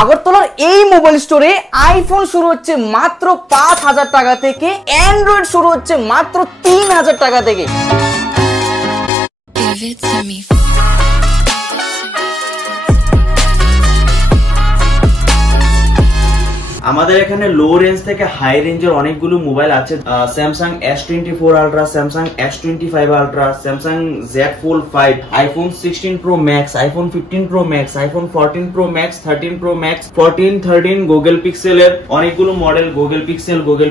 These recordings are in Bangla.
আগরতলার এই মোবাইল স্টোরে আইফোন শুরু হচ্ছে মাত্র ৫,০০০ টাকা থেকে, অ্যান্ড্রয়েড শুরু হচ্ছে মাত্র ৩,০০০ টাকা থেকে। আমাদের এখানে লো রেঞ্জ থেকে হাই রেঞ্জের অনেকগুলো মোবাইল আছে। Samsung S24 ultra, Samsung S25 ultra, Samsung Z Fold 5, iPhone 16 Pro Max, iPhone 15 Pro Max, iPhone 14 Pro Max, 13 Pro Max, 14, 13 Google পিক্সেলের অনেকগুলো model, Google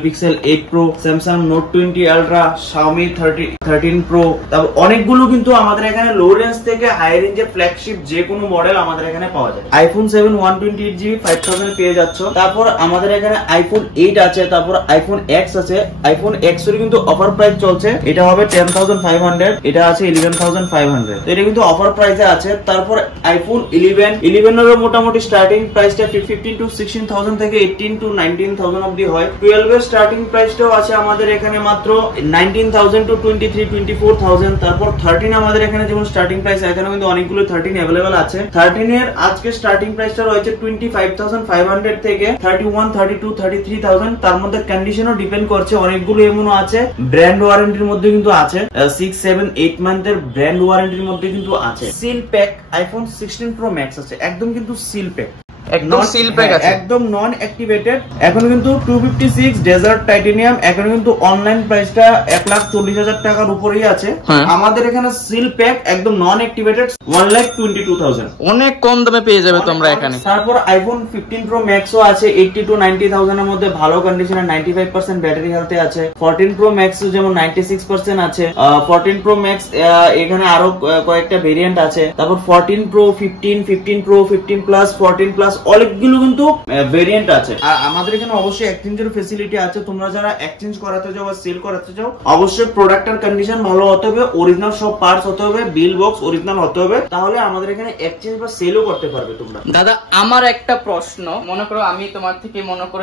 pixel 8 Pro, Samsung Note 20 ultra, Xiaomi 13 Pro। তারপর অনেকগুলো কিন্তু আমাদের এখানে লো রেঞ্জ থেকে হাই রেঞ্জের ফ্ল্যাগশিপ যে কোনো মডেল আমাদের এখানে পাওয়া যায়। আইফোন 7 128GB 5000 পেয়ে যাচ্ছ। তারপর আমাদের এখানে আইফোন 8 আছে, তারপর আইফোন X আছে। আইফোন X এর কিন্তু অফার প্রাইস চলছে, এটা হবে 10,500, এটা আছে 11,500, এটা কিন্তু অফার প্রাইসে আছে। তারপর আইফোন 11 এর মোটামুটি স্টার্টিং প্রাইসটা 15 to 16,000 থেকে 18 to 19,000 অবধি হয়। 12 এর স্টার্টিং প্রাইসটাও আছে আমাদের এখানে মাত্র 19,000 to 23-24,000। তারপর 13 আমাদের এখানে যেমন স্টার্টিং প্রাইস, এখানে কিন্তু অনেকগুলো 13 अवेलेबल আছে। 13 এর আজকে স্টার্টিং প্রাইসটা রয়েছে 25,500 থেকে 31, 32, 33,000। তার মধ্যে কন্ডিশনও ডিপেন্ড করছে, অনেকগুলো এমনও আছে ব্র্যান্ড ওয়ারেন্টির মধ্যে কিন্তু আছে, 6, 7, 8 মান্থের ব্র্যান্ড ওয়ারেন্টির মধ্যে কিন্তু আছে। Seal pack iPhone 16 Pro Max আছে, একদম কিন্তু সিল প্যাক, একদম সিল প্যাক আছে, একদম নন অ্যাক্টিভেটেড। এখন কিন্তু 256 ডেজার্ট টাইটেনিয়াম, এখন কিন্তু অনলাইন প্রাইসটা 1,40,000 টাকার উপরেই আছে। আমাদের এখানে সিল প্যাক একদম নন অ্যাক্টিভেটেড 1,22,000, অনেক কম দামে পেয়ে যাবে তোমরা এখানে। তারপর আইফোন 15 Pro Max ও আছে 80 to 90,000 এর মধ্যে, ভালো কন্ডিশনে 95% ব্যাটারি হেলথে আছে। 14 Pro Max যেমন 96% আছে। 14 Pro Max এখানে আরো কয়েকটা ভেরিয়েন্ট আছে। তারপর 14 Pro, 15 Pro, 15 Plus, 14 Plus অনেকগুলো কিন্তু ভেরিয়েন্ট আছে। আর আমাদের এখানে অবশ্যই এক্সচেঞ্জের ফ্যাসিলিটি আছে। তোমরা যারা এক্সচেঞ্জ করাতে যাও বা সেল করাতে যাও, অবশ্যই প্রোডাক্টের কন্ডিশন ভালো হতে হবে, অরিজিনাল সব পার্টস হতে হবে, বিল বক্স অরিজিনাল হতে হবে, তাহলে আমাদের এখানে এক্সচেঞ্জ বা সেলও করতে পারবে তোমরা। দাদা আমার একটা প্রশ্ন, মনে করো আমি তোমার থেকে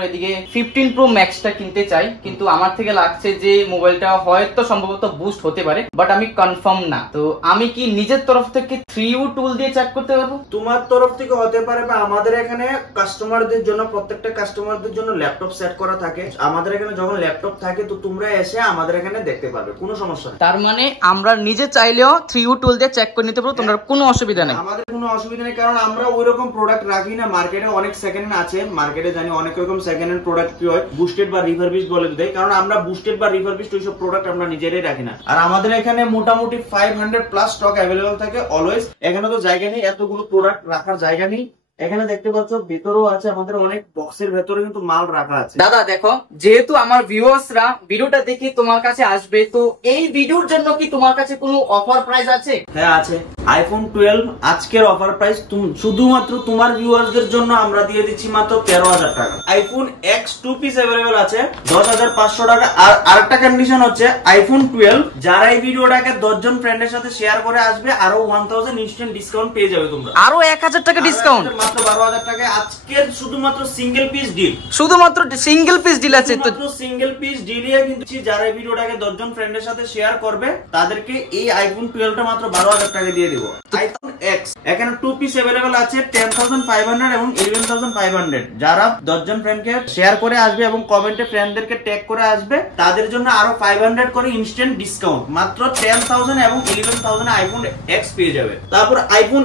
এদিকে 15 Pro Max টা কিনতে চাই, কিন্তু আমার থেকে লাগছে যে মোবাইলটা হয়তো সম্ভবত বুস্ট হতে পারে, বাট আমি কনফার্ম না। তো আমি কি নিজের তরফ থেকে 3U টুল দিয়ে চেক করতে পারবো? তোমার তরফ থেকে হতে পারে, বা আমাদের এখানে কাস্টমারদের জন্য, প্রত্যেকটা কাস্টমারদের জন্য ল্যাপটপ সেট করা থাকে। আমাদের এখানে যখন ল্যাপটপ থাকে তো তোমরা এসে আমাদের এখানে দেখতে পারবে, কোনো সমস্যা নেই। তার মানে আমরা নিজে চাইলেও 3U টুল দিয়ে চেক করে নিতে পারবো, তোমরা কোনো অসুবিধা নেই? আমাদের কোনো অসুবিধা নেই, কারণ আমরা ওইরকম প্রোডাক্ট রাখি না। মার্কেটে অনেক সেকেন্ড হ্যান্ড আছে, মার্কেটে জানি অনেক রকম সেকেন্ড হ্যান্ড প্রোডাক্ট কি হয়, বুস্টেড বা রিফারবিশড বলে দেয়, কারণ আমরা বুস্টেড বা রিফারবিশড ওইসব প্রোডাক্ট আমরা নিজেরাই রাখি না। আর আমাদের এখানে মোটামুটি 500 প্লাস স্টক অ্যাভেলেবল থাকে অলওয়েজ। এখানে তো জায়গা নেই, এতগুলো প্রোডাক্ট রাখার জায়গা নেই। এখানে দেখতে পাচ্ছ ভেতরেও আছে, আমাদের অনেক বক্সের ভেতরে কিন্তু মাল রাখা আছে। দাদা দেখো, যেহেতু আমার ভিউয়ার্সরা ভিডিওটা দেখে তোমার কাছে আসবে, তো এই ভিডিওর জন্য কি তোমার কাছে কোনো অফার প্রাইস আছে? হ্যাঁ আছে। আইফোন 12 আজকের অফার প্রাইস শুধুমাত্র তোমার ভিউয়ার্সদের জন্য আমরা দিয়ে দিচ্ছি মাত্র 13,000 টাকা। আইফোন X 2 পিস अवेलेबल আছে 10,500 টাকা। আর আরেকটা কন্ডিশন হচ্ছে আইফোন 12 যারা এই ভিডিওটাকে 10 জন ফ্রেন্ডের সাথে শেয়ার করে আসবে, আরো 1000 ইনস্ট্যান্ট ডিসকাউন্ট পেয়ে যাবে তোমরা। আরো 1000 টাকা ডিসকাউন্ট, মাত্র 12,000 টাকা আজকের শুধুমাত্র সিঙ্গেল পিস ডিল। শুধুমাত্র সিঙ্গেল পিস ডিল আছে, তো সিঙ্গেল পিস ডিলে কিন্তু যারা এই ভিডিওটাকে 10 জন ফ্রেন্ডের সাথে শেয়ার করবে তাদেরকে এই আইফোন 12 টা মাত্র 12,000 টাকা দিয়ে দিব। আইফোন X এখানে 2 পিস अवेलेबल আছে 10,500 এবং 11,500। যারা 10 জন ফ্রেন্ডকে শেয়ার করে আসবে এবং কমেন্টে ফ্রেন্ডদেরকে ট্যাগ করে আসবে, তাদের জন্য আরো 500 করে ইনস্ট্যান্ট ডিসকাউন্ট, মাত্র 10,000 এবং 11,000 আইফোন X পেয়ে যাবে। তারপর আইফোন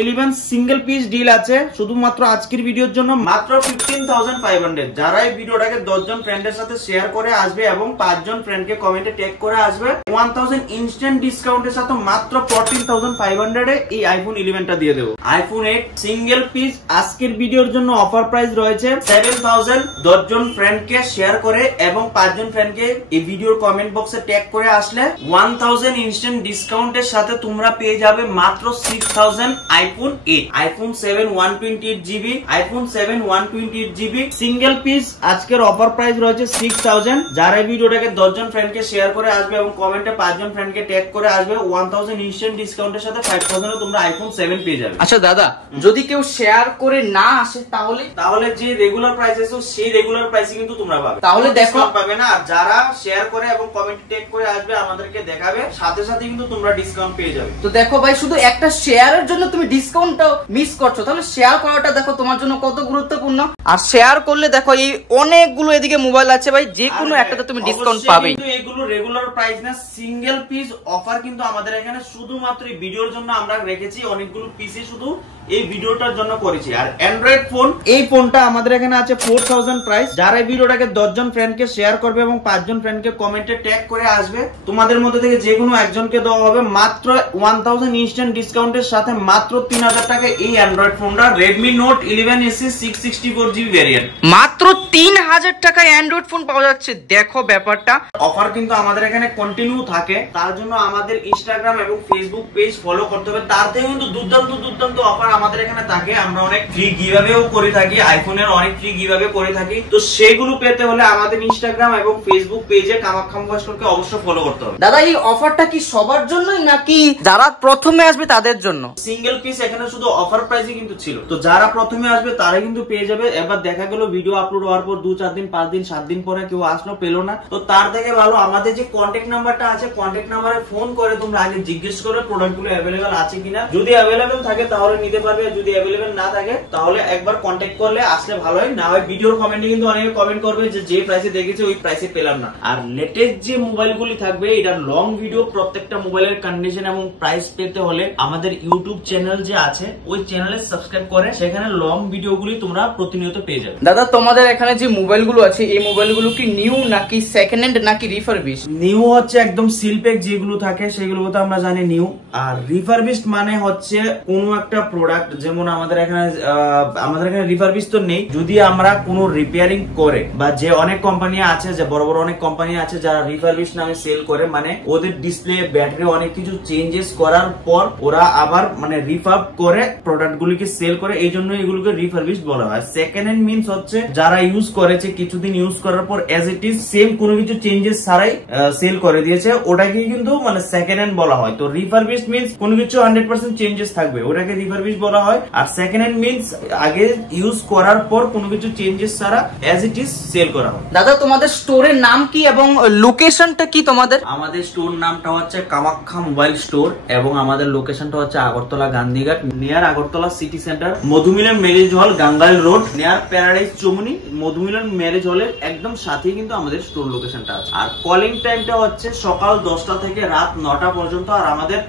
11 সিঙ্গেল পিস ডিল আছে শুধুমাত্র আজকের ভিডিওর জন্য, মাত্র 15,500। যারা এই ভিডিওটাকে 10 জন ফ্রেন্ডের সাথে শেয়ার করে আসবে এবং 5 জন ফ্রেন্ডকে কমেন্টে ট্যাগ করে আসবে, 1000 ইনস্ট্যান্ট ডিসকাউন্টের সাথে মাত্র 14,500 এ এই আইফোন 11 টা দিয়ে দেবো। আইফোন 8 সিঙ্গেল পিস আজকের ভিডিওর জন্য অফার প্রাইস রয়েছে 7,000। 10 জন ফ্রেন্ডকে শেয়ার করে এবং 5 জন ফ্রেন্ডকে এই ভিডিওর কমেন্ট বক্সে ট্যাগ করে আসলে 1000 ইনস্ট্যান্ট ডিসকাউন্টের সাথে তোমরা পেয়ে যাবে মাত্র 6,000 iPhone 8, iPhone 7 128GB, iPhone 7 128GB single piece আজকের অফার প্রাইস রয়েছে 6,000। যারা এই ভিডিওটাকে 10 জন ফ্রেন্ডকে শেয়ার করে আসবে এবং কমেন্টে 5 জন ফ্রেন্ডকে ট্যাগ করে আসবে, 1000 ইনস্ট্যান্ট ডিসকাউন্টের সাথে 5,000 এ তোমরা আইফোন 7 পেয়ে যাবে। আচ্ছা দাদা, যদি কেউ শেয়ার করে না আসে তাহলে যে রেগুলার প্রাইস আছে সেই রেগুলার প্রাইসই কিন্তু তোমরা পাবে, তাহলে দেখো পাবে না। আর যারা শেয়ার করে এবং কমেন্টে ট্যাগ করে আসবে, আমাদেরকে দেখাবে, সাথে সাথে কিন্তু তোমরা ডিসকাউন্ট পেয়ে যাবে। তো দেখো ভাই, শুধু একটা শেয়ারের জন্য তুমি ডিসকাউন্টটাও মিস করছো, তাহলে শেয়ার করাটা দেখো তোমার জন্য কত গুরুত্বপূর্ণ। আর শেয়ার করলে দেখো এই অনেকগুলো এদিকে মোবাইল আছে ভাই, যে কোনো একটাতে তুমি ডিসকাউন্ট পাবে। কিন্তু এগুলো রেগুলার প্রাইস না, সিঙ্গেল পিস অফার কিন্তু আমাদের এখানে শুধুমাত্র এই ভিডিওর জন্য আমরা রেখেছি। অনেকগুলো পিসই শুধু এই ভিডিওটার জন্য করেছি। আর অ্যান্ড্রয়েড ফোন, এই ফোনটা আমাদের এখানে আছে 4000 প্রাইস। যারা এই ভিডিওটাকে 10 জন ফ্রেন্ডকে শেয়ার করবে এবং 5 জন ফ্রেন্ডকে কমেন্টে ট্যাগ করে আসবে, তোমাদের মধ্যে থেকে যে কোনো একজনকে দেওয়া হবে মাত্র 1000 ইনস্ট্যান্ট ডিসকাউন্টের সাথে মাত্র 3000 টাকা এই অ্যান্ড্রয়েড ফোনটা, Redmi Note 11SE 664GB variant. মাত্র 3000 টাকায় অ্যান্ড্রয়েড ফোন পাওয়া যাচ্ছে, দেখো ব্যাপারটা। অফার কিন্তু আমাদের এখানে কন্টিনিউ থাকে, তার জন্য আমাদের ইনস্টাগ্রাম এবং ফেসবুক পেজ ফলো করতে হবে। তার থেকে কিন্তু দুর্দান্ত অফার আমাদের এখানে থাকে। আমরা অনেক ফ্রি গিভঅ্যাওয়েও করে থাকি, আইফোনের অনেক ফ্রি গিভঅ্যাওয়ে করে থাকি। তো সেগুলো পেতে হলে আমাদের ইনস্টাগ্রাম এবং ফেসবুক পেজে কামাখ্যা মোবাইল স্টোরকে অবশ্যই ফলো করতে হবে। দাদা এই অফারটা কি সবার জন্যই নাকি যারা প্রথমে আসবে তাদের জন্য? সিঙ্গেল পিস এখানে শুধু অফার প্রাইসে কিন্তু ছিল, তো যারা প্রথমে আসবে তারা কিন্তু পেয়ে যাবে। এবার দেখা গেল ভিডিও আপলোড হওয়ার পর 2-4 দিন 5 দিন 7 দিন পরে কেউ আসলো পেলো না, তো তার থেকে ভালো আমাদের যে কন্ট্যাক্ট নাম্বারটা আছে, কন্ট্যাক্ট নাম্বারে ফোন করে তোমরা আগে জিজ্ঞেস করো প্রোডাক্টগুলো অ্যাভেলেবেল আছে কিনা। যদি অ্যাভেলেবেল থাকে তাহলে নিতে পারবে, যদি অ্যাভেলেবেল না থাকে তাহলে একবার কন্ট্যাক্ট করলে আসলে ভালো হয়। না হয় ভিডিওর কমেন্টে কিন্তু অনেকে কমেন্ট করবে যে প্রাইসে দেখেছে ওই প্রাইসে পেলাম না। আর লেটেস্ট যে মোবাইলগুলি থাকবে এটা লং ভিডিও, প্রত্যেকটা মোবাইলের কন্ডিশন এবং প্রাইস পেতে হলে আমাদের ইউটিউব চ্যানেল যে আছে ওই চ্যানেলে সাবস্ক্রাইব করে সেখানে লং ভিডিওগুলি তোমরা প্রতিনিয়ত পেয়ে যাবে। দাদা তোমাদের এখানে যে মোবাইলগুলো আছে এই মোবাইলগুলো কি নিউ নাকি সেকেন্ড হ্যান্ড নাকি রিফারবিশ? নিউ হচ্ছে একদম সিলপ্যাক যেগুলো থাকে সেগুলো তো আমরা জানি নিউ, আর রিফারবিশড মানে হচ্ছে কোনো একটা প্রোডাক্ট, যেমন আমাদের এখানে রিফারবিশ তো নেই। যদি আমরা কোনো রিপেয়ারিং করে বা যে অনেক কোম্পানি আছে, যে বড় বড় অনেক কোম্পানি আছে যারা রিফারবিশ নামে সেল করে, মানে ওদের ডিসপ্লে ব্যাটারি অনেক কিছু চেঞ্জেস করার পর ওরা আবার মানে রিফার্ব করে প্রোডাক্টগুলিকে সেল করে, এই জন্য এগুলোকে রিফারবিশ বলা হয়। সেকেন্ড হ্যান্ড মিন্স হচ্ছে যারা ইউজ করেছে কিছুদিন ইউজ করার পর এজ ইট ইজ সেম কোনো কিছু চেঞ্জেস ছাড়াই সেল করে দিয়েছে, ওটাকে কিন্তু মানে সেকেন্ড হ্যান্ড বলা হয়। তো রিফারবিশ মিন্স কোনো কিছু 100% চেঞ্জেস থাকবে, ওটাকে রিফারবিশ বলা হয়। আর সেকেন্ড হ্যান্ড মিন্স আগে ইউজ করার পর কোনো কিছু চেঞ্জেস ছাড়া এজ ইট ইজ সেল করা হয়। দাদা তোমাদের স্টোরের নাম কি এবং লোকেশনটা কি তোমাদের? আমাদের স্টোর নামটা হচ্ছে কামাখ্যা মোবাইল স্টোর এবং আমাদের লোকেশনটা হচ্ছে Agartala Gandhighat, near Agartala city centre, Madhumilan marriage hall, Gangail road, near paradise Chowmuhani. Madhumilan marriage হলের একদম সাথেই কিন্তু আমাদের স্টোর লোকেশনটা আছে। আর কলিং টাইমটা হচ্ছে সকাল 10টা থেকে রাত 9টা পর্যন্ত, আর আমাদের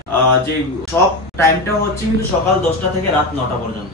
যে সব টাইমটা হচ্ছে কিন্তু সকাল 10টা থেকে রাত 9টা পর্যন্ত।